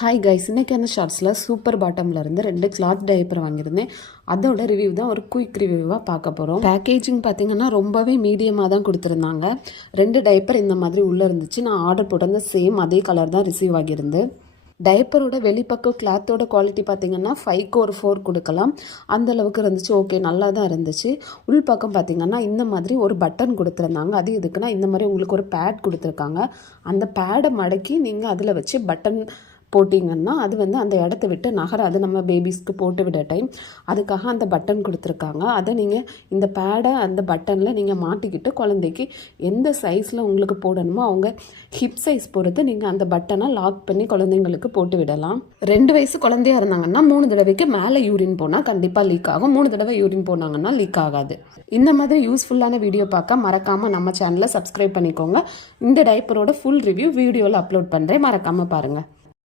Hi guys, இன்றைக்கான ஷார்ட்ஸில் super பாட்டமில் இருந்து 2 கிளாத் டைப்பர் வாங்கியிருந்தேன். அதோட ரிவ்யூ தான் ஒரு குயிக் ரிவ்யூவாக பார்க்க போகிறோம். பேக்கேஜிங் பார்த்திங்கன்னா ரொம்பவே மீடியமாக தான் கொடுத்துருந்தாங்க. 2 டைப்பர் இந்த மாதிரி உள்ளே இருந்துச்சு. நான் ஆர்டர் போட்டிருந்த சேம் அதே கலர் தான் ரிசீவ் ஆகியிருந்து. டைப்பரோட வெளிப்பக்கம் கிளாத்தோட குவாலிட்டி பார்த்திங்கன்னா 5க்கு ஒரு 4 கொடுக்கலாம். அந்தளவுக்கு இருந்துச்சு. ஓகே, நல்லா தான் இருந்துச்சு. உள்பக்கம் பார்த்திங்கன்னா இந்த மாதிரி ஒரு பட்டன் கொடுத்துருந்தாங்க. அது எதுக்குன்னா இந்த மாதிரி உங்களுக்கு ஒரு பேட் கொடுத்துருக்காங்க. அந்த பேடை மடக்கி நீங்கள் அதில் வச்சு பட்டன் போட்டிங்கன்னா அது அந்த இடத்த விட்டு நகராது. நம்ம பேபிஸ்க்கு போட்டு விட டைம் அதுக்காக அந்த பட்டன் கொடுத்துருக்காங்க. அதை நீங்கள் இந்த பேடை அந்த பட்டனில் நீங்கள் மாட்டிக்கிட்டு குழந்தைக்கு எந்த சைஸில் உங்களுக்கு போடணுமோ அவங்க ஹிப் சைஸ் பொறுத்து நீங்கள் அந்த பட்டனை லாக் பண்ணி குழந்தைங்களுக்கு போட்டு விடலாம். 2 வயசு குழந்தையாக இருந்தாங்கன்னா 3 தடவைக்கு மேலே யூரின் போனால் கண்டிப்பாக லீக் ஆகும். 3 தடவை யூரின் போனாங்கன்னா லீக் ஆகாது. இந்த மாதிரி யூஸ்ஃபுல்லான வீடியோ பார்க்க மறக்காமல் நம்ம சேனலை சப்ஸ்கிரைப் பண்ணிக்கோங்க. இந்த டைப்பரோட ஃபுல் ரிவ்யூ வீடியோவில் அப்லோட் பண்ணுறேன், மறக்காமல் பாருங்கள்.